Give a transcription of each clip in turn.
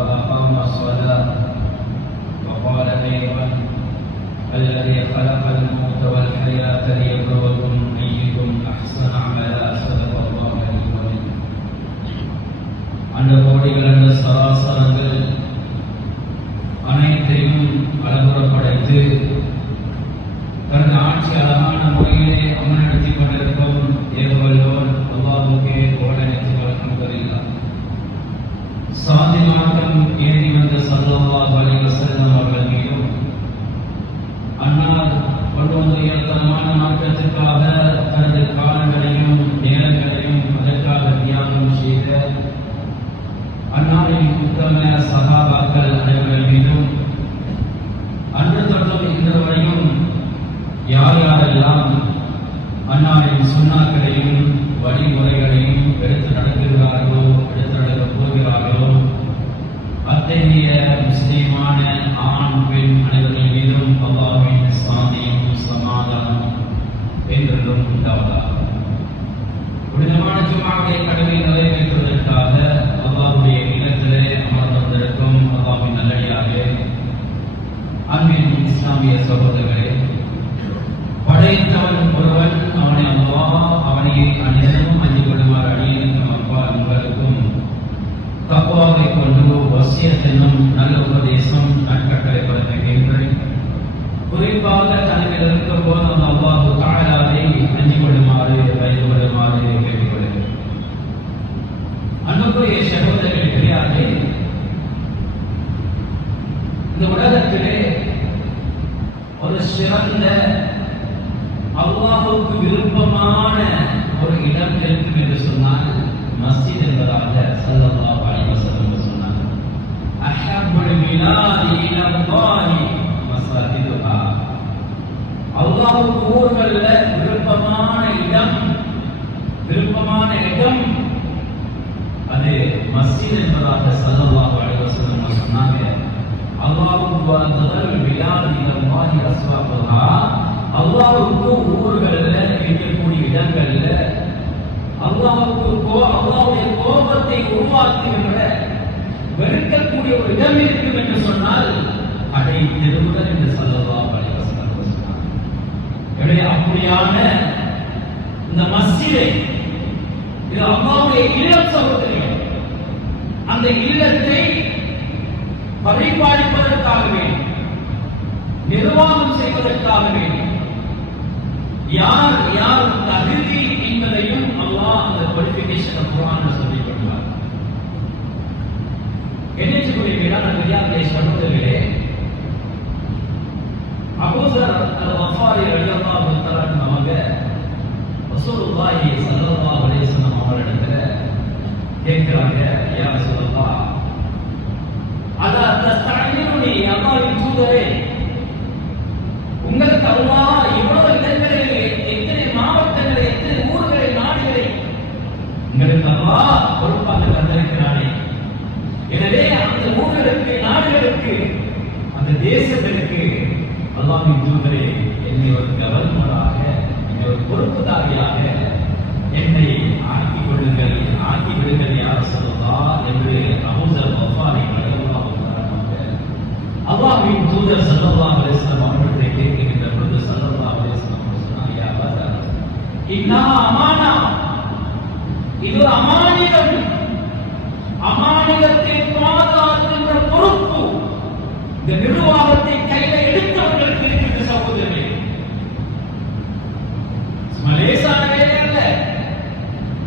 وأقام الصلاة وقال أيضا الذي خلق الموت والحياة ليبلوكم أيكم أحسن عملا صدق الله العظيم. அந்த கோடிகள் அந்த சராசரங்கள் அனைத்தையும் அலங்குறப்படைத்து தனது ஆட்சி அழகான முறையிலே அமல்படுத்திக் கொண்டிருக்கும் ஏகவல்லோன் அல்லாஹ்வுக்கே புகழனைத்து வழங்குவதில்லை. சாந்தி மார்க்கம் ஏறி வந்த ஸல்லல்லாஹு அலைஹி வஸல்லம் அவர்கள் மீதும் அன்னார் கொண்டு வந்த உயர்தரமான மார்க்கத்திற்காக தனது காலங்களையும் நேரங்களையும் அதற்காக தியாகம் செய்த அன்னாரின் உத்தம சஹாபாக்கள் அனைவர்கள் மீதும் அன்று தொட்டும் இன்று வரையும் யார் யாரெல்லாம் அன்னாரின் சுன்னாக்களையும் வழிமுறைகளையும் எடுத்து நடத்துகிறார்களோ எடுத்து நடக்கப் போகிறார்களோ அத்தகைய முஸ்லிமான ஆண் பெண் அனைவர்கள் மீதும் அல்லாஹ்வின் சாந்தியும் சமாதானம் என்றும் உண்டாவதாக. புனிதமான ஜும்ஆவுடைய கடமை நிறைவேற்றுவதற்காக அல்லாஹ்வுடைய இல்லத்திலே அமர்ந்திருக்கும் அல்லாஹ்வின் நல்லடியார்களே, அன்பின் இஸ்லாமிய சகோதரர்களே, படைத்தவன் ஒருவன், அவனை அல்லாஹ் அவனை அனைவரும் அஞ்சிக் கொள்ளுமாறு அடியேனுக்கும் அப்பா உங்களுக்கும் தக்வாவை கொண்டு வசியத் என்னும் நல்ல உபதேசம் நற்கட்டளை படுத்துகின்றேன். குறிப்பாக தனக்கு இருக்கும் போது அந்த அல்லாஹ் தஆலாவை அஞ்சிக் கொள்ளுமாறு பயந்து கொள்ளுமாறு கேட்டுக்கொள்கிறேன். அன்புக்குரிய சகோதரர்களே, பெரியார்களே, இந்த உலகத்திலே ஒரு சிறந்த அல்லாஹ்வுக்கு விருப்பமான ஒரு இடம் இருக்கும் என்று சொன்னால் மஸ்ஜித் என்பதாக ஸல்லல்லாஹு அலைஹி வஸல்லம் சொன்னார். அஹப்புல் பிலாதி இலல்லாஹி மஸாஜிதுஹா. அல்லாஹ்வுக்கு ஊர்கள்ல விருப்பமான இடம் அது மஸ்ஜித் என்பதாக ஸல்லல்லாஹு அலைஹி வஸல்லம் சொன்னாங்க. அல்லாஹ்வுக்கு வதல் பிலாதி இலல்லாஹி அஸ்வாபுஹா. அல்லாஹ்வுக்கு ஊர்கள்ல இருக்கக்கூடிய இடங்கள்ல அல்லாஹ்வுடைய கோபத்தை உருவாக்குகின்ற வெறுக்கக்கூடிய ஒரு இடம் இருக்கும் என்று சொன்னால் அதை தெருவுடன் என்று ஸல்லல்லாஹு அலைஹி வஸல்லம் சொன்னார். எனவே அப்படியான இந்த மஸ்ஜிதை, இது அல்லாஹ்வுடைய இல்லம் சகோதரர்களே, அந்த இல்லத்தை பரிபாலிப்பதற்காக வேண்டும், நிர்வாகம் செய்வதற்காக வேண்டும், யார் யார் தகுதி என்பதையும் அல்லாஹ் அந்த குவாலிஃபிகேஷன் குர்ஆன்ல சொல்லிக் கொடுத்தார். என்னைக்குரிய மேலான பெரியார்களே, சகோதரர்களே, அபூ ஸர் அல்-கஃபாரி ரலியல்லாஹு தஆலா அவங்க ரசூலுல்லாஹி ஸல்லல்லாஹு அலைஹி வஸல்லம் அவர்களிடத்துல கேட்கிறாங்க, யா ரசூலல்லாஹ், அதா தஸ்தஅமினுனி அல்லாஹ்வின் தூதரே, உங்களுக்கு அல்லாஹ் இவ்வளவு இடங்களை, எத்தனை மாவட்டங்களை, எத்தனை ஊர்களை, நாடுகளை உங்களுக்கு அல்லாஹ் பொறுப்பாக தந்திருக்கிறானே, எனவே அந்த ஊர்களுக்கு, நாடுகளுக்கு, அந்த தேசங்களுக்கு அல்லாஹ்வின் தூதரே, என்னை ஒரு கவர்னராக, என்னை ஒரு பொறுப்புதாரியாக என்னை ஆக்கிக் கொள்ளுங்கள், ஆக்கி விடுங்கள் யா ரசூலல்லாஹ் என்று அபூ ஸர் கஃபாரி ரலியல்லாஹு தஆலா அல்லாஹ்வின் தூதர் ஸல்லல்லாஹு அலைஹி வஸல்லம் அவர்களை கேட்கின்ற பொழுது ஸல்லல்லாஹு அலைஹி வஸல்லம் சொன்னார், யா பதர், இன்னா அமானா, இது அமானிதம், அமானிதத்தை பாதுகாக்கின்ற பொறுப்பு இந்த நிர்வாகத்தை கையில எடுத்தவர்களுக்கு இருக்கிற சகோதரர்களே. மலேசான வேலை அல்ல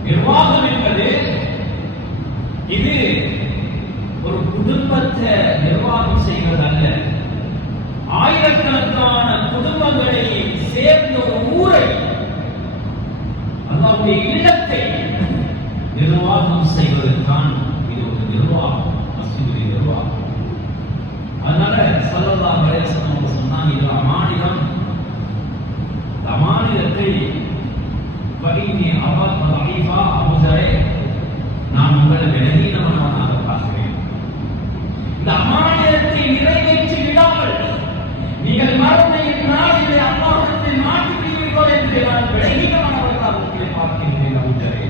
நிர்வாகம் என்பது. இது ஒரு குடும்பத்தை நிர்வாகம் செய்வதல்ல, ஆயிரக்கணக்கான குடும்பங்களை சேர்ந்த ஒரு ஊரை, அல்லாஹ்வுடைய இல்லத்தை நிர்வாகம் செய்வதற்கான இது ஒரு நிர்வாகம், மஸ்ஜிதுடைய நிர்வாகம். அதனால ஸல்லல்லாஹு அலைஹி வஸல்லம் சொன்னாங்க, இது அமானிதம். அமானிதத்தை வலினி அவாத் வலீஃபா அபூ ஸரே, நான் உங்களை விலகீனமானவனாக பார்க்கிறேன். இந்த அமானிதத்தை நிறைவேற்றி விடாமல் நீங்கள் மறுமையின் நாளிலே அல்லாஹ்விடத்தில் மாட்டிவிடுவீர்கள் என்று நான் விலகீனமானவர்களாக உங்களை பார்க்கின்றேன். அபூ ஸரே,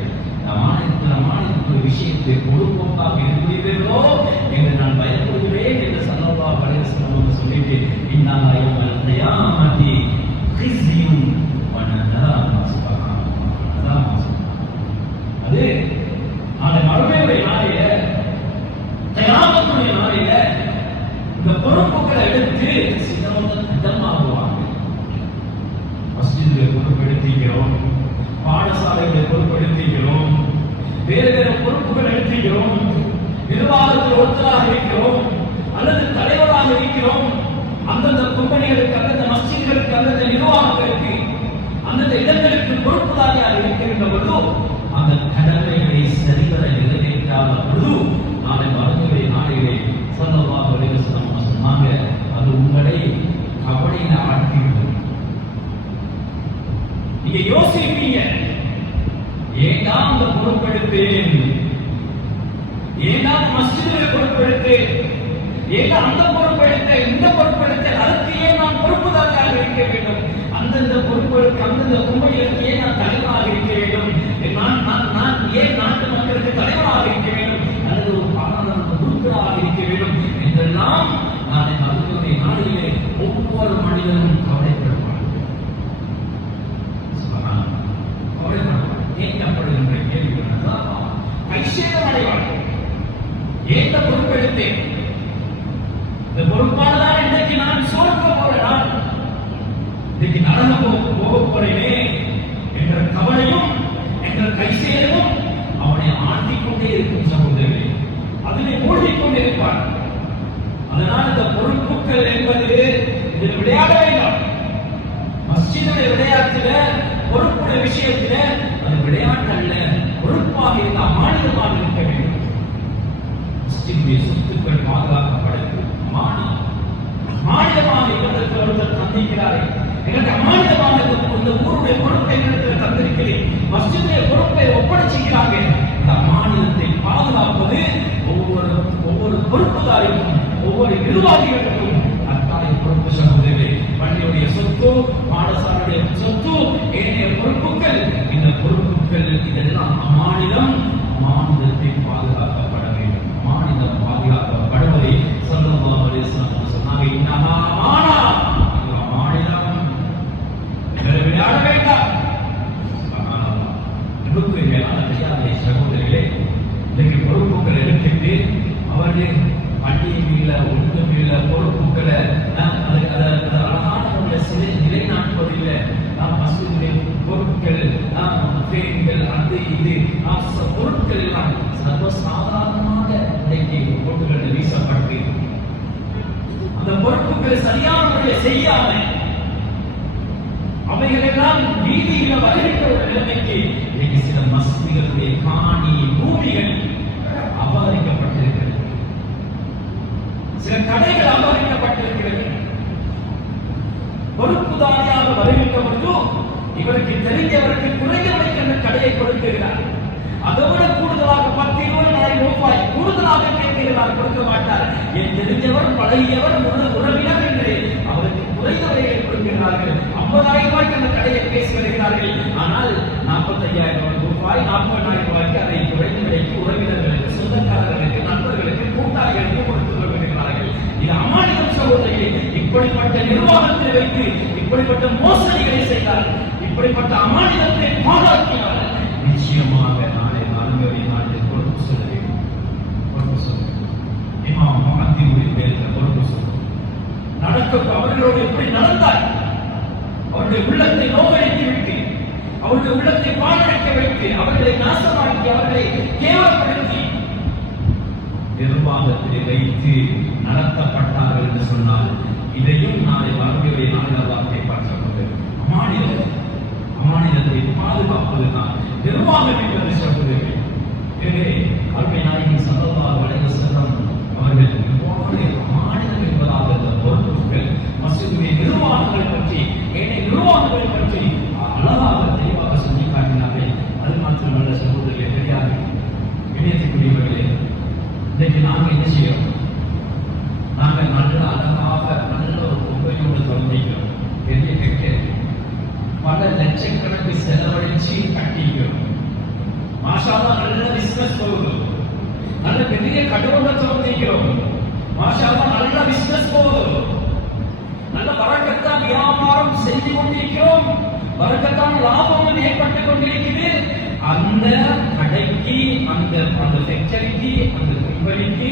அமானிதத்துக்கு விஷயத்தை பொறுப்பாக இருக்கிறீர்களோ என்று நான் கியாமத்தி கிஸ்யும் வ நதாமா. சுப்ஹானல்லாஹ். அது நாளை மறுமையுடைய நாளையில, கியாமத்துடைய நாளையில இந்த பொறுப்புகளை எடுத்து சிலவங்க திட்டமாகுவாங்க. மஸ்ஜிதில் பொறுப்பெடுத்திக்கிறோம், பாடசாலைகளை பொறுப்பெடுத்திக்கிறோம், வேறு வேறு பொறுப்புகள் எடுத்துக்கிறோம், நிர்வாகத்தில் ஒருத்தராக இருக்கிறோம் அல்லது தலைவராக இருக்கிறோம். அந்தந்த கம்பெனிகளுக்கு, அந்தந்த மஸ்ஜிதுகளுக்கு, அந்தந்த நிர்வாகங்களுக்கு, அந்தந்த இடங்களுக்கு பொறுப்புதாரியாக இருக்கின்ற பொழுது அந்த கடமைகளை சரிவர நிறைவேற்றாத பொழுது நாளை மறுமையுடைய நாளிலே ஸல்லல்லாஹு அலைஹி வஸல்லம் சொன்னாங்க, அது உங்களை கவலையில ஆழ்த்திவிடும். நீங்க யோசிப்பீங்க, ஏண்டா அந்த பொறுப்பெடுத்தேன், ஏண்டா மஸ்ஜிதில் பொறுப்பெடுத்தேன், ஏண்டா அந்த பொறுப்பெடுத்தேன், இந்த பொறுப்பெடுத்தேன், அதற்கு ஏன் நான் பொறுப்புதாரியாக இருக்க வேண்டும், அந்தந்த பொறுப்புகளுக்கு அந்தந்த கும்பலிகளுக்கு ஏன் நான் தலைவராக இருக்க வேண்டும், நான் ஏன் நாட்டு மக்களுக்கு தலைவராக இருக்க வேண்டும் அல்லது ஒரு பாராளுமன்ற உறுப்பினராக இருக்க வேண்டும் என்றெல்லாம் நாளை மறுமையுடைய நாளிலே ஒவ்வொரு மனிதனும் கவலைப்படுவார். கவலைப்படுவார். கேட்கப்படுகின்ற கேள்வி கைசேதம் அடைவார்கள். ஏன் பொறுப்பெடுத்தேன், இந்த பொறுப்பானதான் இன்றைக்கு நான் சோர்க்க போறேன், இன்றைக்கு நரகம் போக போறேனே என்ற கவலையும் என்ற கைசேதமும் அவனை ஆழ்த்திக் கொண்டே இருக்கும் சகோதரர்களே, அதிலே மூழ்கிக் கொண்டிருப்பான். அதனால் இந்த பொறுப்புகள் என்பது இதில் விளையாட வேண்டாம். மஸ்ஜிதுடைய விளையாட்டுல, பொறுப்புடைய விஷயத்தில அது விளையாட்டு அல்ல, பொறுப்பாக இருந்த அமானிதமாக இருக்க வேண்டும். மஸ்ஜிதுடைய சொத்துக்கள் பாதுகாக்கப்பட வேண்டும். மாநிலமாக எங்களுக்கு ஒருத்தர் தந்திக்கிறார்கள், எங்களுக்கு அமானிதமாக இந்த ஊருடைய பொறுப்பை எங்களுக்கு தந்திருக்கிறேன், மஸ்ஜிதுடைய பொறுப்பை ஒப்படைச்சிக்கிறாங்க. இந்த மாநிலத்தை பாதுகாப்பது ஒவ்வொரு பொறுப்புதாரிக்கும், ஒவ்வொரு நிர்வாகிகளுக்கும் அத்தாய பொறுப்பு சகோதரர்களே. பள்ளியுடைய சொத்து, பாடசாலையுடைய சொத்து, ஏனைய பொறுப்புகள், இந்த பொறுப்புகள் இதெல்லாம் அமானிதம். மாநிலத்தை பாதுகாக்கப்பட வேண்டும். மாநிலம் பாதுகாக்கப்படுவதை ஸல்லல்லாஹு அலைஹி வஸல்லம் சொன்னாங்க. இன்னஹா அமானா, இது அமானிதம், விளையாட வேண்டாம். சகோதரிகளே, இன்னைக்கு பொறுப்புகளை எடுத்துட்டு அவர்கள் பள்ளியும் இல்லை, ஒன்றும் இல்லை, பொறுப்புகளை அழகான நிலைநாட்டுவதில்லை. மசூதியுடைய பொருட்கள், அது இது பொருட்கள் எல்லாம் சர்வசாதாரணமாக இன்னைக்கு பொருட்கள் வீசப்பட்டு அந்த பொறுப்புகளை சரியான முறையில் செய்யாம அவைகளெல்லாம் வீதியில வருகின்ற ஒரு நிலைமைக்கு இன்னைக்கு சில மஸ்ஜிதுகளுடைய காணி, பூமிகள் அபகரிக்கப்பட்டிருக்கிறது, சில கடைகள் அபகரிக்கப்பட்டிருக்கிறது. பொறுப்புதாரியாக வருகின்ற பொழுது இவருக்கு தெரிந்தவருக்கு குறைந்தவருக்கு அந்த கடையை கொடுக்கிறார். அதோட கூடுதலாக 10-20 ரூபாய் கூடுதலாக கேட்கிறார், கொடுக்க மாட்டார். என் தெரிஞ்சவர், பழகியவர், உறவினர் என்று அவருக்கு குறைந்த விலையை கொடுக்கிறார்கள். 50,000 ரூபாய்க்கு அந்த கடையை பேசி வருகிறார்கள். ஆனால் 45,000 ரூபாய், 40,000 ரூபாய்க்கு அதை குறைந்த விலைக்கு உறவினர்களுக்கு, சொந்தக்காரர்களுக்கு, நண்பர்களுக்கு, கூட்டாளிகளுக்கு கொடுத்து வருகிறார்கள். இது அமானிதம் சகோதரிகளே. இப்படிப்பட்ட நிர்வாகத்தை வைத்து இப்படிப்பட்ட மோசடிகளை செய்தார், இப்படிப்பட்ட அமானிதத்தை பாராட்டினார். நிச்சயமாக நாளை மறுமையுடைய நாளில் பொறுப்பு சொல்ல வேண்டும். பொறுப்பு சொல்ல வேண்டும். இமாம் முஹத்திமுடைய பேரில் பொறுப்பு சொல்ல நடக்க அவர்களோடு எப்படி நடந்தார், அவருடைய உள்ளத்தை நோக்கடித்து விட்டு, அவருடைய உள்ளத்தை பாழடைக்க வைத்து, அவர்களை நாசமாக்கி, அவர்களை கேவலப்படுத்தி நிர்வாகத்திலே வைத்து நடத்தப்பட்டார்கள் என்று சொன்னால் இதையும் நாளை மறுமையுடைய நாளில் அல்லாஹ் கைப்பற்றப்பட்டது. அமானிதத்தை பாதுகாப்பதுதான் நிர்வாகம் என்பதை சொல்கிறது. எனவே அருமை நாயகி ஸல்லல்லாஹு அலைஹி வஸல்லம் அவர்கள் அமானிதம் என்பதாக இந்த பொறுப்புகள், மஸ்ஜிதுடைய நிர்வாகங்கள் பற்றி, ஏனைய நிர்வாகங்கள் பற்றி அழகாக தெளிவாக சொல்லி காட்டினார்கள். அது மாத்திரமல்ல சகோதரர்களே, பெரியார் இணையத்துக்குரியவர்களே, இன்றைக்கு நாங்கள் என்ன செய்யறோம்? நாங்கள் நல்ல அழகாக நல்ல ஒரு குப்பையோடு தொடங்கிக்கிறோம், பெரிய கெட்ட பல லட்சக்கணக்கு செலவழிச்சு கட்டிக்கிறோம். மாஷால்லா நல்ல பிசினஸ் போகுது, நல்ல பெரிய கடவுளை தொடங்கிக்கிறோம். மாஷால்லா நல்ல பிசினஸ் போகுது. நல்ல பறக்கத்தான் வியாபாரம் செய்து கொண்டிருக்கிறோம், பறக்கத்தான் லாபமும் ஏற்பட்டுக் கொண்டிருக்கிறது. அந்த கடைக்கு, அந்த ஃபேக்டரிக்கு, அந்த கம்பெனிக்கு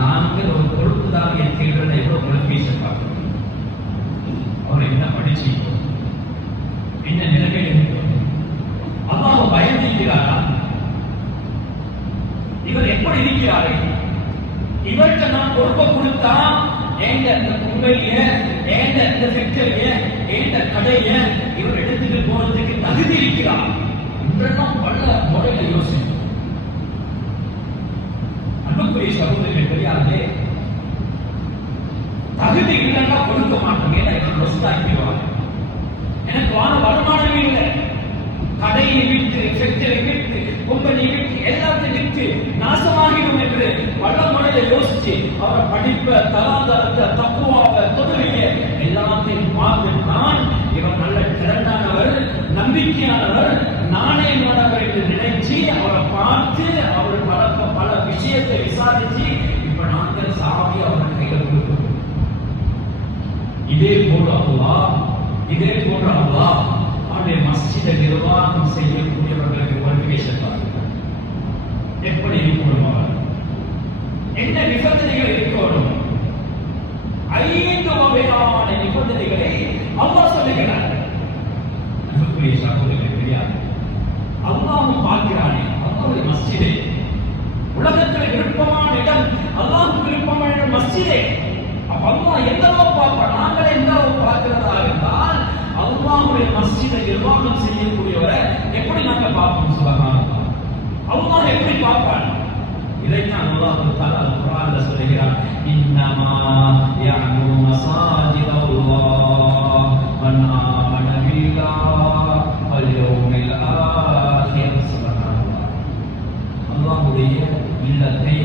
நாங்கள் ஒரு பொறுப்புதாரியை தேடுறதை எவ்வளவு குவாலிஃபிகேஷன் பார்க்கணும். அவர் என்ன படிச்சிருக்கோம், என்ன நிலைமையில் இருக்கிறோம், அல்லாஹ் பயந்திருக்கிறாரா, இவர் எப்படி இருக்கிறாரு, இவர்கிட்ட நான் பொறுப்பை கொடுத்தா ஏண்ட இந்த கம்பெனிய, ஏண்ட இந்த ஃபேக்டரிய, ஏண்ட கடைய இவர் எடுத்துட்டு போறதுக்கு தகுதி இருக்கிறார் என்றெல்லாம் பல முறையில யோசிக்கும். அன்புக்குரிய சகோதரர்கள் பெரியாரே, தகுதி இல்லைன்னா கொடுக்க மாட்டோம். ஏன்னா இவர் நொஸ்டாக்கிடுவாங்க. எனக்கு வருமானமே இல்லை, கடையை விட்டு, ஃபேக்டரி விட்டு, கம்பெனி விட்டு, எல்லாத்தையும் விட்டு நாசமாகிடும் என்று பல முறையில யோசிச்சு அவர் படிப்ப, தராதரத்தை, தக்குவாவை, தொழுகையை எல்லாத்தையும் பார்த்துதான் இவர் நல்ல திறனானவர், நம்பிக்கையானவர், நாணயமானவர் என்று நினைச்சு அவரை பார்த்து அவர் பல விஷயத்தை விசாரிச்சு இப்ப நாங்கள் சாவி அவர் கையில கொடுக்கிறோம். இதே போல அல்லாஹ் அவருடைய மஸ்ஜிதை நிர்வாகம் செய்யக்கூடியவர்களுக்கு குவாலிஃபிகேஷன் பார்க்கிறார். எப்படி இருக்கணும், என்ன நிபந்தனைகள் இருக்கணும், 5 வகையான நிபந்தனைகளை அல்லாஹ் சொல்லுகிறார். அன்புக்குரிய சகோதரர்களே பெரியார், அல்லாஹ் பார்க்கிறானே, அல்லாஹ்வுடைய மஸ்ஜிதே, உலகத்தில் விருப்பமான இடம், அல்லாஹ்வுக்கு விருப்பமான இடம் மஸ்ஜிதே. அப்ப அல்லாஹ் எந்தளவு பார்ப்பான், நாங்களே எந்தளவு பார்க்கிறதா இருந்தால் அல்லாஹ்வுடைய மஸ்ஜிதை நிர்வாகம் செய்யக்கூடியவரை எப்படி நாங்க பார்ப்போம்? சுபஹானல்லாஹ், அல்லாஹ் எப்படி பார்ப்பான்? இதைத்தான் அல்லாஹ் தஆலா குர்ஆன்ல சொல்கிறார், இன்னமா யஅமுரு மஸாஜிதல்லாஹ் மன் ஆமன பில்லாஹ் வல் யௌமில் ஆகிர். சுபஹானல்லாஹ், அல்லாஹ்வுடைய இல்லத்தை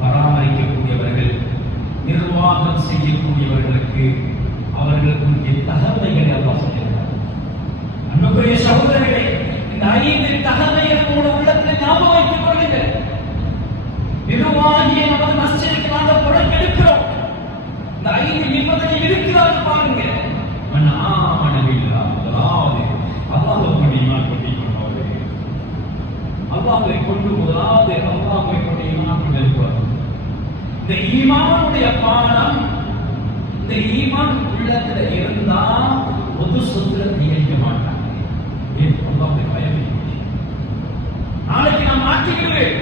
பராமரிக்கக்கூடியவர்கள், நிர்வாகம் செய்யக்கூடியவர்களுக்கு அவர்களுக்கு தகவல்களை அல்லாஹ் சொல்கிறார். அன்புக்குரிய சகோதரர்களே, இந்த 5 தகவல்கள் உங்களுடைய உள்ளத்தில் ஞாபகம் வைத்துக் கொள்ளுங்கள். நிர்வாகியை நமது மஸ்ஜிதுக்கு நாங்கள் பொறுப்பெடுக்கிறோம். இந்த 5 நிபந்தனை இருக்கிறார் பாருங்க. மன் ஆமன பில்லாஹ், அதாவது அல்லாஹ்வை கொண்டு ஈமான் கொண்டிருக்கிறவர்கள், அல்லாஹ்வை கொண்டு முதலாவது அல்லாஹ்வை கொண்டு ஈமான் கொண்டிருக்கிறவர்கள். இந்த ஈமானுடைய பாடம், இந்த ஈமான் உள்ளத்துல இருந்தா பொது சொத்துல நிகழ்க்க மாட்டாங்க. ஏன்? அல்லாஹ்வுடைய பயம். நாளைக்கு நான் மாற்றிக்கிடுவேன்,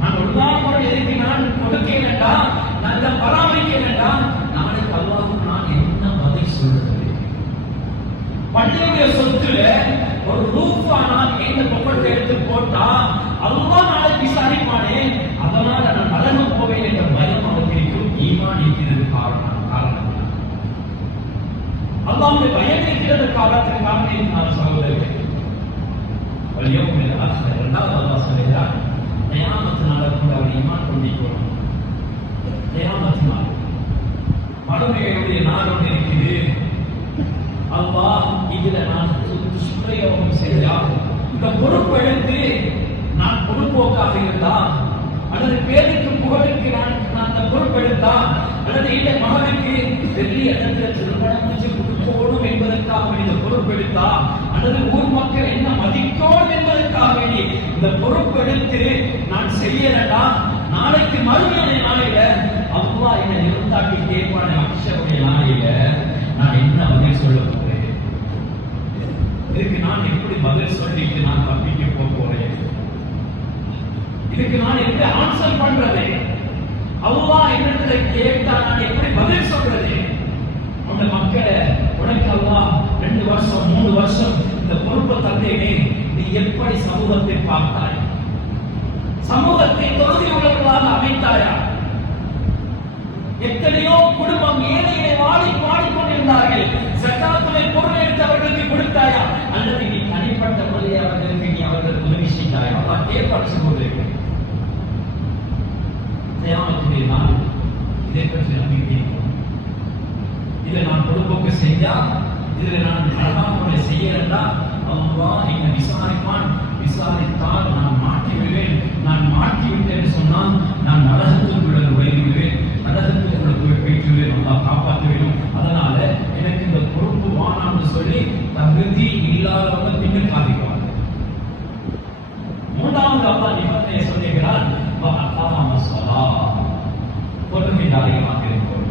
நான் ஒரு நாள் முறை எதுக்கு நான் கொடுக்க வேண்டாம், நல்ல பராமரிக்க வேண்டாம், நாளைக்கு அல்லாஹ்வுக்கு நான் என்ன பதில் சொல்றது? பள்ளியுடைய சொத்துல ஒரு ரூபா நான் எந்த பொருளை எடுத்து போட்டா அல்லாஹ் நாளைக்கு விசாரிப்பானே, அதனால நான் நரகம் போவேன் என்ற பயம் அவருக்கு இருக்கும். ஈமான் இருக்கிறது காரணம் அல்லாஹ்வுடைய பயம் இருக்கிறது காரணத்தின் காரணம் சகோதரர்களே. வலியவுமில் ஆகிர், இரண்டாவது அல்லாஹ் சொல்கிறார், கியாமத் நாள் கூட அவர் ஈமான் கொண்டிருக்கிறோம். கியாமத் நாள், மறுமையுடைய நாள் ஒன்று இருக்குது. அல்லாஹ் இதுல நான் சுப்ரயோகம் செய்தால், இந்த பொறுப்பெடுத்து நான் பொறுப்போக்காக இருந்தா, அல்லது பேருக்கு புகழுக்கு நான் அந்த பொறுப்பெடுத்தா, அல்லது இந்த மகனுக்கு வெள்ளி இடத்துல திருமணம் முடிச்சு கொடுக்கணும் என்பதற்காக இந்த பொறுப்பெடுத்தா, அல்லது ஊர் மக்கள் என்ன மதிக்கணும் என்பதற்காக வேண்டி இந்த பொறுப்பெடுத்து நான் செய்யலடா, நாளைக்கு மறுமையுடைய நாளையில அல்லாஹ் என்னை நிறுத்தாக்கி கேட்பான அக்ஷருடைய நாளையில நான் என்ன பதில் சொல்ல போறேன்? இதுக்கு நான் எப்படி பதில் சொல்லிட்டு நான் தப்பிக்க போறேன்? இதுக்கு நான் எப்படி ஆன்சர் பண்றது? அல்லாஹ் என்னிடத்துல கேட்டா நான் எப்படி பதில் சொல்றது? அந்த மக்களை உனக்கு அல்லாஹ் 2 வருஷம் 3 வருஷம் இந்த பொறுப்பை தந்தேனே, நீ எப்படி சமூகத்தை பார்த்தாய்? சமூகத்தை தொகுதி உள்ளவர்களாக அமைத்தாயா? எத்தனையோ குடும்பம் ஏழையை வாடிக்கொண்டிருந்தார்கள், ஜகாத்துவை பொருள் எடுத்தவர்களுக்கு கொடுத்தாயா? அல்லது நீ தனிப்பட்ட முறையை அவர்களுக்கு நீ அவர்களுக்கு உதவி செய்தாயா? அல்லாஹ் கேட்பார் சகோதரர்களே. கியாமத்துடைய நாள் இதை பற்றி நம்பிக்கை. இதை நான் பொறுப்போக்கு செஞ்சா, இதில் நான் அழகாக செய்யறதா, அல்லாஹ் என்னை விசாரிப்பான். விசாரித்தால் நான் மாற்றி விடுவேன். நான் மாற்றி விட்டேன் சொன்னால் நான் நரகத்துக்குள்ள நுழைந்து விடுவேன், நரகத்துக்குள்ள போய் போயிட்டு அல்லாஹ் காப்பாற்ற இன்னும் காதிக்குவாங்க. மூன்றாவது அல்லாஹ் நிபந்தனை சொல்லுகிறான், தொழுகைதாரிகளாக இருக்கும்.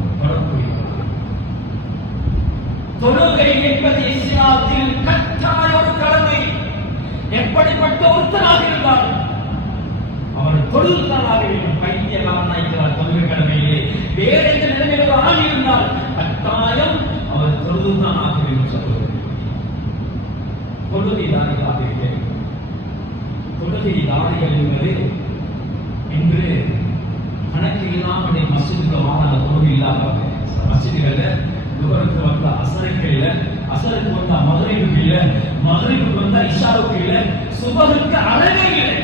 தொழுகை என்பது இஸ்லாத்தில் கட்டாய ஒரு கடமை. எப்படிப்பட்ட ஒருத்தராக இருந்தாலும் அவர் தொழுதானாக வேண்டும். பைத்தியகாரனாகிறார் தொழுகை கடமையிலே. வேற எந்த நிலைமையில் ஒரு ஆள் இருந்தால் கட்டாயம் அவர் தொழுதானாக வேண்டும். சொல்வது தொழுகைதாரிகளாக இருக்க வேண்டும். தொழுகைதாரிகள் என்பது இன்று கணக்கு இல்லாமல் மஸ்ஜிதுக்குள்ள வாங்க தொழுகை இல்லாதவங்க. மஸ்ஜிதுகள்ல துஹருக்கு வந்த அசருக்கு இல்ல, அசருக்கு வந்த மகரிபுக்கு இல்ல, மகரிபுக்கு வந்த இஷாவுக்கு இல்ல, சுபஹுக்கு அழகே இல்லை.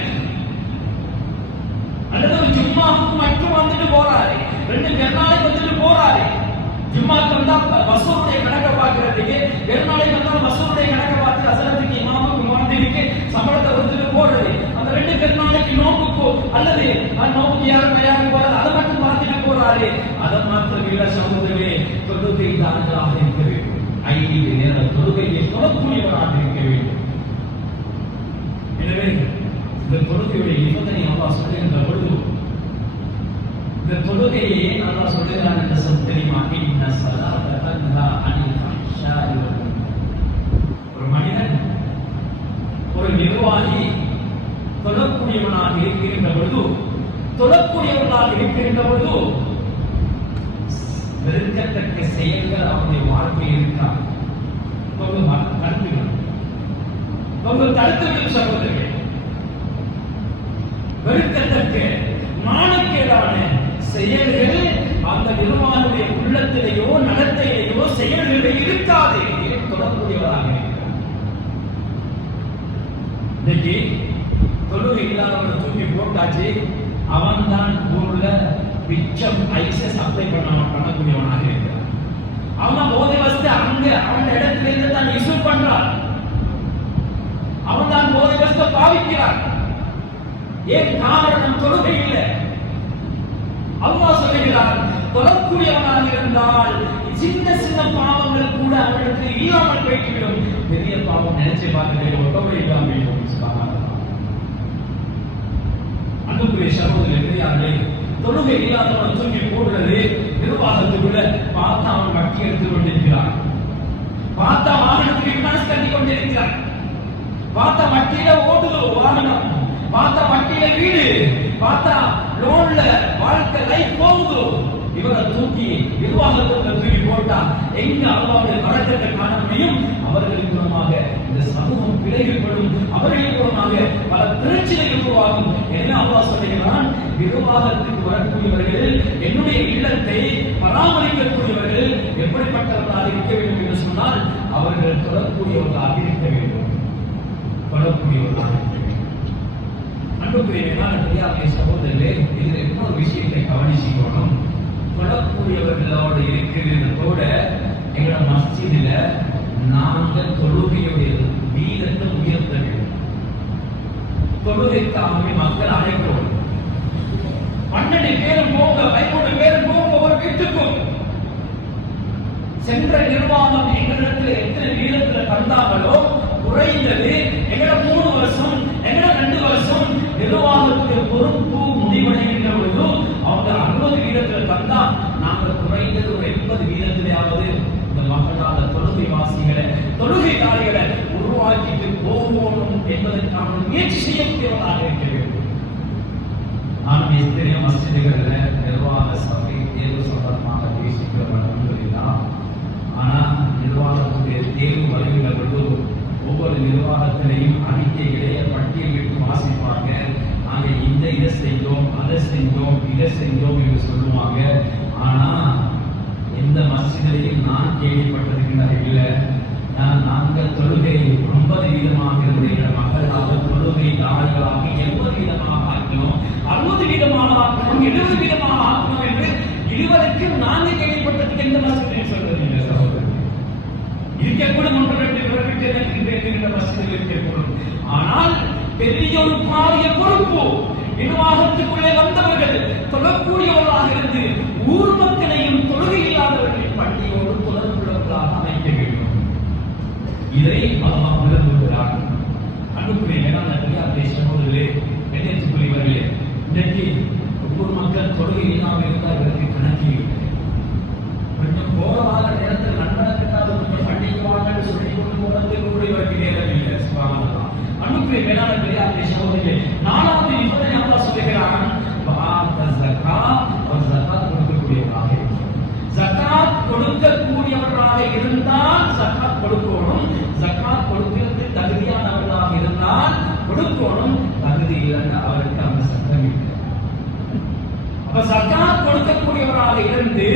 அல்லது ஒரு ஜும்மாவுக்கு மட்டும் வந்துட்டு போறாரு, 2 பெருநாளைக்கு வந்துட்டு போறாரு. ஜும்மாக்கு வந்தா வசூருடைய கணக்கை பார்க்கறதுக்கு, பெருநாளைக்கு வந்தா வசூருடைய கணக்கை பார்த்து அசரத்துக்கு இமாமுக்கு முஹத்தினுக்கு சம்பளத்தை கொடுத்துட்டு போறது. அந்த 2 பெருநாளைக்கு நோம்புக்கோ அல்லது நோம்புக்கு யாரும் தயாரிக்கு போறாரு, அதை மட்டும் பார்த்துட்டு போறாரு. அதை மாத்திரம் இல்ல சகோதரே, தொழுகைதாரிகளாக இருக்க வேண்டும். 5 நேர தொழுகையை தொழக்கூடியவராக இருக்க வேண்டும். எனவே இந்த தொழுகையுடைய நிபந்தனை அல்லாஹ் சொல்லுகின்ற பொழுது, இந்த தொழுகையை அல்லாஹ் சொல்லுகிறான் என்ற தெரியுமா? இன்ன ஸலாத்த தன்ஹா அனில் ஃபஹ்ஷாஇ வல் முன்கர். ஒரு மனிதன், ஒரு நிர்வாகி தொழக்கூடியவனாக இருக்கின்ற பொழுது, வெறுக்கத்தக்க செயல்கள் அவருடைய வாழ்க்கையில் இருக்காது. தடுத்துவிடும் சகோதரர்கள். வெறுக்கத்தக்க மானக்கேடான செயல்கள் அந்த நிர்வாகிய உள்ளத்திலேயோ நடத்தையிலேயோ செயல்களிலே இருக்காது. தொடர்புடையவராக இருக்கிறார். இன்னைக்கு தொழுகை இல்லாதவனை தூக்கி போட்டாச்சு, அவன் தான் ஊர்ல பிச்சம் ஐசை சப்ளை பண்ணக்கூடியவனாக இருக்கிறான். அவன் போதை வசதி அங்க அவன் இடத்துல இருந்து தான் இசு பண்றான். அவன் தான் போதை வசதி பாவிக்கிறான். ஏன் காரணம்? தொழுகை இல்லை. அல்லாஹ் சொல்லுகிறார், தொழக்கூடியவனாக இருந்தால் சின்ன சின்ன பாவங்கள் கூட அவனுக்கு இல்லாமல் போய்விடும். பெரிய பாவம் நினைச்சு பார்க்க ஒட்டவை இல்லாமல் அன்புக்குரிய சகோதரர்களே, தொழுகை இல்லாதவனை தூக்கி போடுறது நிர்வாகத்துக்குள்ள பார்த்தா அவன் வட்டி எடுத்துக் கொண்டிருக்கிறான், பார்த்தா வாகனத்துக்கு பின்னாடி கட்டி கொண்டிருக்கிறான், பார்த்தா வட்டியில ஓடுது வாகனம், பார்த்தா வட்டியில வீடு, பார்த்தா லோன்ல வாழ்க்கை லைஃப் போகுது. இவரை தூக்கி நிர்வாகத்துக்குள்ள தூக்கி போட்டா எங்க அல்லாஹ்வுடைய பரக்கத்தை காண முடியும்? அவர்களுக்கு மூலமாக இந்த சமூகம் பிழைப்படும், அவர்கள் மூலமாக பல பிரச்சனைகள் உருவாகும். என்ன அல்லாஹ் சொல்லுகிறான்? நிர்வாகத்துக்கு வரக்கூடியவர்கள், என்னுடைய இல்லத்தை பராமரிக்கக்கூடியவர்கள் எப்படிப்பட்டவர்களாக இருக்க வேண்டும் என்று சொன்னால் அவர்கள் தொடரக்கூடியவர்களாக இருக்க வேண்டும். தொடரக்கூடியவர்களாக இருக்க வேண்டும். அன்புக்குரிய சகோதரர்களே, இதில் இன்னொரு விஷயத்தை கவனிச்சுக்கணும். தொடரக்கூடியவர்களோடு இருக்கிறதோட எங்களோட மஸ்ஜிதில் நாங்கள் தொழுகையுடைய வீதத்தை உயர்த்த வேண்டும். தொழுகைக்காகவே மக்கள் அழைக்கிறோம். 12 பேரும் போங்க, 13 பேரும் போங்க ஒரு வீட்டுக்கும். சென்ற நிர்வாகம் எங்களிடத்தில் எத்தனை வீதத்தில் தந்தாங்களோ குறைந்தது எங்களோட 3 வருஷம், எங்களோட 2 வருஷம் நிர்வாகத்துடைய பொறுப்பு முடிவடைகின்ற பொழுது அவங்க 60 வீதத்தில் தந்தா நாங்கள் குறைந்தது ஒரு 80 வீதத்திலேயாவது இந்த மகளான தொழுகை வாசிகளை, தொழுகைதாரிகளை உருவாக்கிட்டு போகணும் என்பதற்கான முயற்சி செய்யக்கூடியவர்களாக இருக்க வேண்டும். நாம் எத்தனை மஸ்ஜிதுகளில் நிர்வாக சபை தேர்வு சம்பந்தமாக பேசிக்கிறோம். ஆனால் நிர்வாகத்துடைய தேர்வு வருகின்ற பொழுது ஒவ்வொரு நிர்வாகத்திலையும் அறிக்கைகளை பட்டியலிட்டு வாசிப்பாங்க. நாங்கள் இதை செஞ்சோம், அதை செஞ்சோம், இதை செஞ்சோம் என்று சொல்லுவாங்க. ஆனா எந்த மஸ்ஜிதிலையும் நான் கேள்விப்பட்டிருக்கின்ற இல்லை. நாங்கள் தொழுகை 9 வீதமாக இருந்த மக்களாக தொழுகை தாய்களாக 80 வீதமாக ஆக்கணும், 60 வீதமாக ஆக்கணும், 70 வீதமாக ஆக்கணும் என்று இதுவரைக்கும் நாங்கள் கேள்விப்பட்டதுக்கு எந்த மஸ்ஜிதிலையும் சொல்றதில்லை சகோதரர். இருக்கக்கூடும் 1-2 பிறப்பிட்ட மஸ்ஜிதில் இருக்கக்கூடும். ஆனால் பெரிய ஒரு பாரிய பொறுப்பு நிர்வாகத்துக்குள்ளே வந்தவர்கள் தொழக்கூடியவர்களாக இருந்து ஊர் மக்களையும் தொழுகை இல்லாதவர்களை பள்ளியோடு தொடர்புள்ளவர்களாக அமைக்க வேண்டும். இதை அல்லாஹ் விரும்புகிறார். அன்புக்குரிய மேலான பெரியார்களே, சகோதரர்களே, எண்ணத்துக்குரியவர்களே, இன்றைக்கு ஒவ்வொரு மக்கள் தொழுகை இல்லாமல் இருந்தால் இதற்கு கணக்கு கொஞ்சம் போராத நேரத்தில் நண்பனத்துக்காக கொஞ்சம் பண்டிகைவாங்கன்னு சொல்லி கொண்டு போகிறது கூட இவருக்கு நேரம் இல்லை. அன்புக்குரிய மேலான பெரியார்களே, சகோதரர்களே, 4வது நிபந்தனை அல்லாஹ் சொல்லுகிறான், கொடுக்கக்கூடியவராக ஜகாத் கொடுக்கக்கூடியவராக இருந்தால் ஜகாத் கொடுக்கணும். ஜகாத் கொடுக்கிறது தகுதியானவர்களாக இருந்தால் கொடுக்கணும். தகுதி இல்லைன்னா அவருக்கு அந்த சட்டம் இல்லை. அப்ப ஜகாத் கொடுக்கக்கூடியவராக இருந்து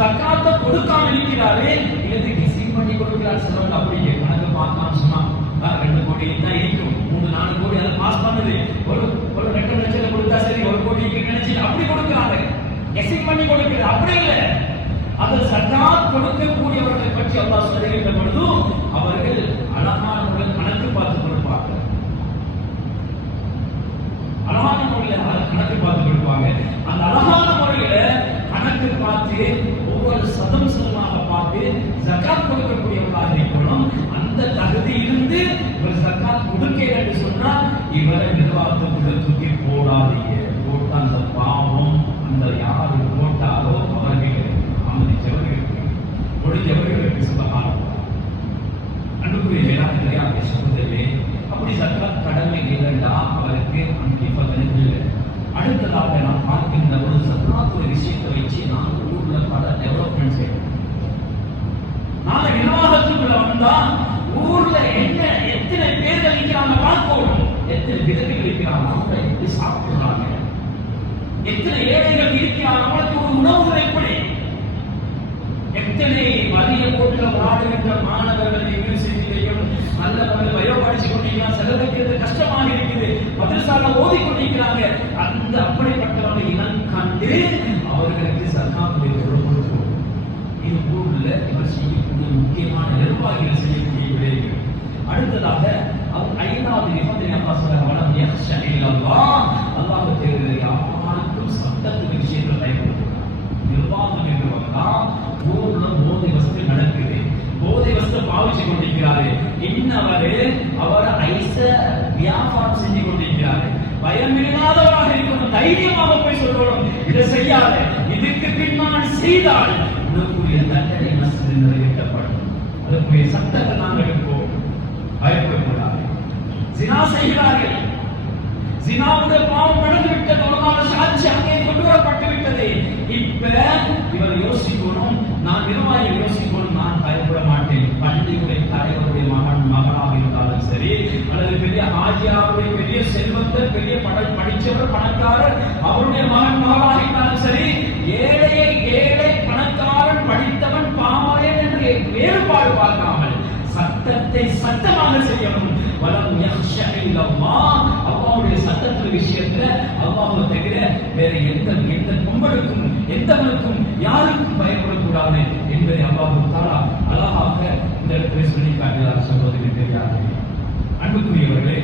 ஜகாத்தை கொடுக்காம இருக்கிறாரு, இது கிசிங் பண்ணி கொடுக்கிறார். சிலவங்க அப்படி கணக்கு பார்க்கலாம், சும்மா 2 கோடி தான் இருக்கும், 3-4 கோடி அதை பாஸ் பண்ணுது, ஒரு 2 லட்சம் கொடுத்தா சரி, 1 கோடி நினைச்சு அப்படி கொடுக்கிறாங்க, கிசிங் பண்ணி கொடுக்கிறது. அப்படி இல்லை. அது ஜகாத் கொடுக்கக்கூடியவர்களை பற்றி அல்லாஹ் சொல்லுகின்ற பொழுது அவர்கள் அழகான முறையில் கணக்கு பார்த்து கொடுப்பார்கள். அழகான முறையில் கணக்கு பார்த்து கொடுப்பாங்க. அந்த அழகான முறையில கணக்கு பார்த்து ஒவ்வொரு சதமாக பார்த்து ஜகாத் கொடுக்கக்கூடியவர்களாக இருக்கணும். அந்த தகுதி இருந்து ஒரு ஜகாத் கொடுக்க என்று சொன்னால் இவரை நிர்வாகத்துக்குள்ள தூக்கி போடாதீங்க. போட்ட அந்த பாவம் அந்த யாரு போட்டாலோ அவர்கள் முடிஞ்சவர்களுக்கு சுபகாரம். அன்புக்குரிய மேலான பெரியார்களே, சகோதரர்களே, அப்படி ஜகாத் கடமை இல்லைண்டா அவருக்கு இல்லை. அடுத்ததாக நாம் பார்க்கின்ற ஒரு ஜகாத் ஒரு விஷயத்தை வச்சு நாம் ஊர்ல பல டெவலப்மெண்ட் செய்யணும். நாங்க நிர்வாகத்துக்குள்ள வந்தா ஊர்ல என்ன எத்தனை பேர்கள் இருக்கிறாங்க பார்க்கணும். எத்தனை விதங்கள் இருக்கிறாங்க, அவங்க எப்படி சாப்பிடுறாங்க, எத்தனை ஏழைகள் இருக்கிறாங்க, அவங்களுக்கு ஒரு உணவு எப்படி, எத்தனை மதிய போட்டில் வாடுகின்ற மாணவர்கள் யூனிவர்சிட்டியிலையும் நல்ல பயோ படிச்சு கொண்டிருக்கிறாங்க, செலவழிக்கிறது கஷ்டமாக இருக்குது, மதரசால ஓதி கொண்டிருக்கிறாங்க. அந்த அப்படிப்பட்டவர்களை இனம் கண்டு அவர்களுக்கு சர்க்காருடைய கொடுக்கும். இது ஊர்ல இவர் செய்யக்கூடிய முக்கியமான நிர்வாகிகள் செய்யக்கூடிய விடயங்கள். அடுத்ததாக 5வது நிபந்தனை அல்லாஹ் சொல்றான், யக்ஷா இல்லல்லாஹ், அல்லாஹ் தேர்வு யாருக்கும் சட்டத்துக்கு விஷயங்கள் பயன்படுத்தும். நிர்வாகம் என்று வந்தா ஊர்ல போதை வஸ்து நடக்குது, போதை வஸ்து பாவிச்சு கொண்டிருக்கிறாரு, இன்னவரு அவர் ஐச வியாபாரம் செஞ்சு கொண்டிருக்கிறாரு. பயமில்லாதவராக இருக்கணும், தைரியமாக போய் சொல்லணும், இதை செய்யாத, இதுக்கு பின்னால் செய்தால் உனக்குரிய தண்டனை மஸ்ஜிதில் நிறைவேற்றப்படும். அதற்குரிய சட்டத்தை நாங்கள் இருப்போம், பயப்படக்கூடாது. ஜினா செய்கிறார்கள், ஜினாவுடைய பாவம் நடந்து விட்டது, ஒரு சாட்சி அங்கே கொண்டு வரப்பட்டு விட்டது. இப்ப இவர் யோசிக்கணும், நான் நிர்வாகி யோசிக்கணும், நான் பயப்பட மாட்டேன். பள்ளியுடைய தலைவருடைய மகனாக இருந்தாலும் சரி, அல்லது பெரிய ஆஜியாருடைய பெரிய செல்வந்தர், பெரிய படிச்சவர் பணக்காரர், அவருடைய மகனாக இருந்தாலும் சரி, ஏழை பணக்காரன், படித்தவன் பாமரன் என்று வேறுபாடு பார்க்காமல் சட்டத்தை சட்டமாக செய்யணும். வலம் யக்ஷா இல்லல்லாஹ், அல்லாஹ்வுடைய சட்டத்தின் விஷயத்துல அல்லாஹ்வை தவிர வேற எந்த கும்பலுக்கும் எந்தவனுக்கும் யாருக்கும் பயப்படக்கூடாது என்பதை அல்லாஹ் தஆலா அழகாக இந்த இடத்தில் சொல்லி காட்டுகிறார். சகோதரி தெரியாது அன்புக்குரியவர்களே,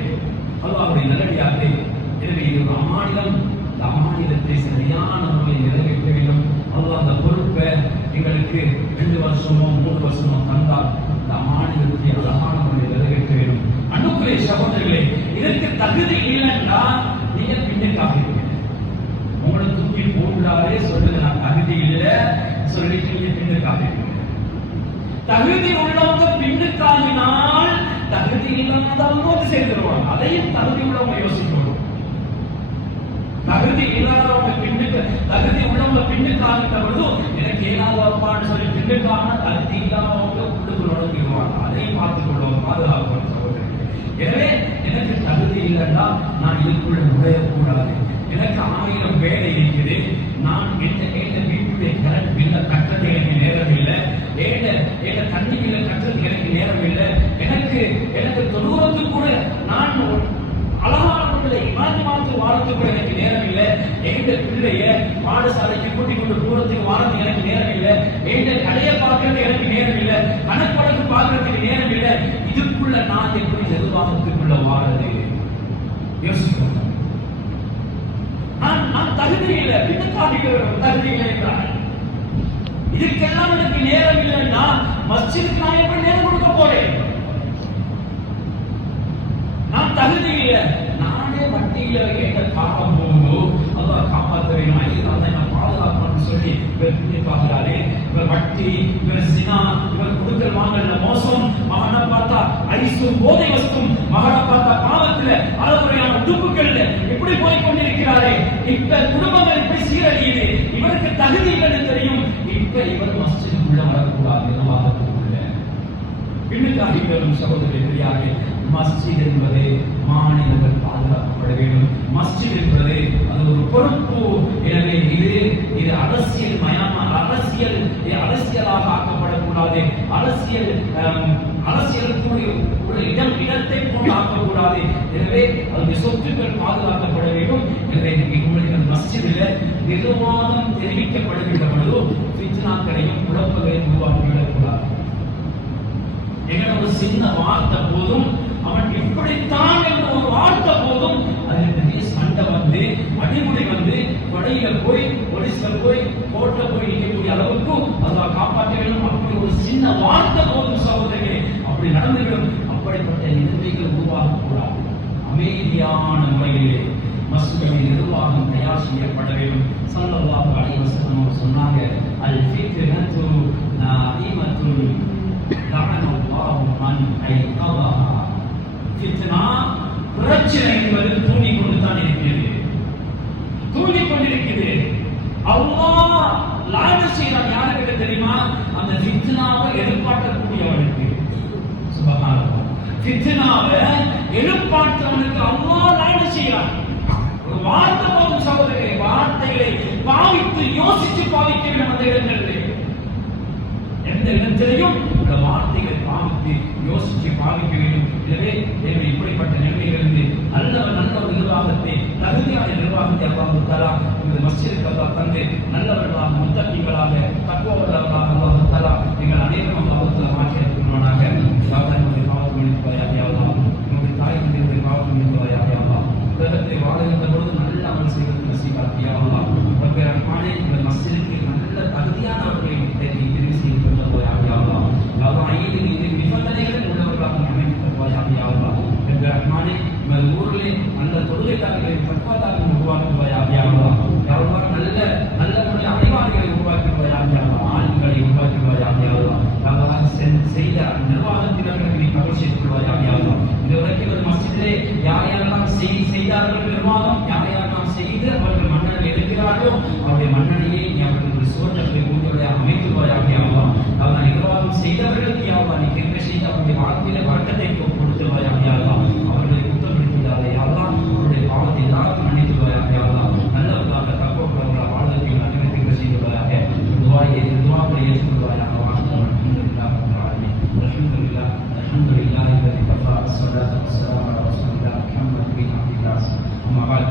அல்லாஹ்வுடைய நல்லடியார்களே, எனவே இது ஒரு அமானிதம். இந்த அமானிதத்தை சரியான முறையில் நிறைவேற்ற வேண்டும். அல்லாஹ் அந்த பொறுப்பை எங்களுக்கு 2 வருஷமோ 3 வருஷமோ தந்தால் இந்த அமானிதத்தை அழகான முறையில் நிறைவேற்ற வேண்டும். அன்புக்குரிய சகோதரர்களே, இதற்கு தகுதி இல்லைன்னா நீங்க பின்னுக்காக உங்களை தூக்கி போடாதே சொல்லுங்க, நான் தகுதி இல்லை சொல்லிட்டு நீங்க பின்னுக்காக. தகுதி உள்ளவங்க பின்னுக்காகினால் தகுதி இல்லாதவங்க சேர்ந்துருவாங்க. அதையும் தகுதி உள்ளவங்க யோசிக்கணும். தகுதி இல்லாதவங்க பின்னுக்கு, தகுதி உள்ளவங்க பின்னுக்காகின்ற பொழுது எனக்கு ஏனாதப்பான்னு சொல்லி பின்னுக்காக தகுதி இல்லாதவங்க உள்ளுக்குள் நுழைஞ்சிடுவாங்க. அதையும் பார்த்துக் கொள்வோம், பாதுகாக்கணும். எனவே எனக்கு தகுதி இல்லைன்னா நான் இதுக்குள்ள நுழையக்கூடாது. எனக்கு 1000 வேலை இருக்குது, நான் வீட்டுடைய கரண்ட் பில்ல கட்டுறது எனக்கு நேரம் இல்லை, ஏன தண்ணி பில்ல கட்டுறது எனக்கு நேரம் இல்லை, எனக்கு தொழுவத்து கூட நான் அழகான முறையில் மாற்றி வாழத்து கூட எனக்கு நேரம் இல்லை, எங்க பிள்ளைய பாடசாலைக்கு கூட்டிக் கொண்டு தூரத்துக்கு வாழறதுக்கு எனக்கு நேரம் இல்லை, எங்க கடையை பார்க்கறதுக்கு எனக்கு நேரம் இல்லை, கணக்கு பார்க்கறதுக்கு நேரம் இல்லை. இதுக்குள்ள நான் எப்படி நிர்வாகத்துக்குள்ள வாழது யோசிக்கணும். நான் தகுதி இல்லை, பின்னுக்காக தகுதி இல்லை என்றால் இதுக்கெல்லாம் எனக்கு நேரம் இல்லைன்னா மஸ்ஜிதுக்கு நான் எப்படி நேரம் கொடுக்க போறேன்? நான் தகுதி இல்லை, நானே வட்டியில கேட்ட காலம் போகும், அல்லாஹ் காப்பாற்ற வேணும், இதுதான் என்ன பாதுகாக்கணும்னு சொல்லி இவர் பார்க்கிறாரு. இவர் வட்டி, இவர் சினா, இவர் கொடுக்கல் வாங்கல மோசம், மகனை பார்த்தா ஐசும் போதை வஸ்தும், மகனை பார்த்தா பாவத்துல அளவுறையான உடுப்புகள்ல இப்படி போய் கொண்டிருக்கிறாரே. இப்ப குடும்பங்கள் இப்படி சீரழியுது, இவருக்கு தகுதி இல்லைன்னு தெரியும். இப்ப இவர் மஸ்ஜிதுக்குள்ள வரக்கூடாது, வாதத்துக்குள்ள பின்னுக்காக இவரும் சகோதரி பெரியாரே, மஸ்ஜித் என்பது மாநிலங்கள் பாதுகாக்கப்பட வேண்டும். மஸ்ஜித் என்பது அது ஒரு பொறுப்பு. எனவே இது அரசியல் அரசியலாக ஆக்கப்படக்கூடாது. அரசியலுக்கு ஒரு இடத்தை போன்று ஆக்கக்கூடாது. எனவே அந்த சொத்துக்கள் பாதுகாக்கப்பட வேண்டும். எனவே உங்களுக்கு மஸ்ஜிதில் நிர்வாகம் தெரிவிக்கப்படுகின்ற பொழுது ஃபித்னாக்களையும் குழப்பங்களையும் உருவாக்கிவிடக்கூடாது. எங்களோட ஒரு சின்ன வார்த்தை போதும், அவன் இப்படித்தான் என்ற ஒரு வார்த்தை போதும், அதில் பெரிய சண்டை வந்து அடிமுடி வந்து கொடையில போய் போலீஸ்ல போய் கோர்ட்ல போய் நிற்கக்கூடிய அளவுக்கு அதை காப்பாற்ற வேண்டும். அப்படி ஒரு சின்ன வார்த்தை போதும் சகோதரர்களே, அப்படி நடந்துவிடும். அப்படிப்பட்ட நிலைமைகள் உருவாகக்கூடாது. அமைதியான முறையிலே மஸ்ஜிதின் நிர்வாகம் தயார் செய்யப்பட வேண்டும். ஸல்லல்லாஹு அலைஹி வஸல்லம் சொன்னாங்க, அல் ஃபித்னத்து நாஇமத்துன் லஅனல்லாஹு மன் ஐகதஹா. ஃபித்னா பிரச்சனை என்பது தூண்டிக் கொண்டுதான் இருக்கிறது, தூண்டிக் கொண்டிருக்கிறது. அல்லாஹ் லானத் செய்தான் யாருக்கு தெரியுமா? அந்த ஃபித்னாவை எதிர்பார்க்கக்கூடியவனுக்கு. சுப்ஹானல்லாஹ், ஃபித்னாவை எதிர்பார்த்தவனுக்கு அல்லாஹ் லானத் செய்தான். ஒரு வார்த்தை போதும் சகோதரர்களே, வார்த்தைகளை பாவித்து யோசித்து பாவிக்க வேண்டும். அந்த இடங்களிலே எந்த இடத்திலையும் இந்த வார்த்தைகளை பாவித்து யோசித்து பாவிக்க வேண்டும். எனவே இப்படிப்பட்ட நிலைமைகளிலிருந்து நல்ல ஒரு நிர்வாகத்தை, தகுதியான நிர்வாகத்தை அல்லாஹ் தஆலா இந்த மஸ்ஜிதுக்கு அல்லாஹ் தந்து நல்லவர்களாக, முத்தகீங்களாக, தக்வாவுள்ளவர்களாக அல்லாஹ் தஆலா எங்கள் அனைவரும் அல்லாஹ் தஆலா மாற்றி அளிப்பானாக. யாவருடைய பாவத்தை மன்னிப்பாயாக யா அல்லாஹ், நம்முடைய தாய் தந்தையருடைய பாவத்தை மன்னிப்பாயாக யா அல்லாஹ். உலகத்தை வாழுகின்ற பொழுது நல்ல அமல் செய்வதற்கு நசீபாக்கி யா அல்லாஹ். ரப்பே ரஹ்மானே, இந்த மஸ்ஜிதுக்கு நல்ல தகுதியானவர்களை தெரிவு செய்து கொள்ளப்போயாக யா அல்லாஹ். ஈதின் இது நிபந்தனைகள் உள்ளவர்களாக அமைக்கப்போயாக யா அல்லாஹ். ரப்பே ரஹ்மானே, இந்த ஊரிலே நல்ல தொழுகைக்காரர்களை, தக்வாதாரர்களை உருவாக்குவாயாக யா அல்லாஹ். யா அல்லாஹ், நல்ல முறையில் அறிவாளிகளை உருவாக்குவாயாக யா அல்லாஹ். ஆண்களை உருவாக்குவாயாக யா அல்லாஹ். யா அல்லாஹ், செய்த நிர்வாகத்தினர்களை நீ கபூல் செய்து கொள்வாயாக யா அல்லாஹ். இதுவரைக்கும் ஒரு மஸ்ஜிதிலே யாரெல்லாம் செய்தார்கள் நிர்வாகம், யாரெல்லாம் செய்து அவர்கள் மன்னனை எடுக்கிறார்களோ அவருடைய மன்னனையை நீ அவர்களுடைய சுவர்ணத்தை ஊற்றுவதாக அமைத்துவாயாக யா அல்லாஹ். அவர்கள் நிர்வாகம் செய்தவர்களுக்கு யா அல்லாஹ் நீ கிருபை செய்து அவருடைய வாழ்க்கையில வழக்கத்தை கொடுத்துவாயாக யா அல்லாஹ். அவர்களை குற்றம் பிடித்துவிடாதே யா அல்லாஹ். அவருடைய பாவத்தை எல்லாருக்கும் மன்னித்துவாயாக யா அல்லாஹ். நல்லவர்களாக, தக்குவர்களாக வாழ்வதற்கு அனுமதிக்க செய்துவாயாக. துஆவை ஏற்றுக்கொள்வாயாக. الحمد لله الذي كفى، الصلاة والسلام على رسول الله محمد بن عبد الله. أما بعد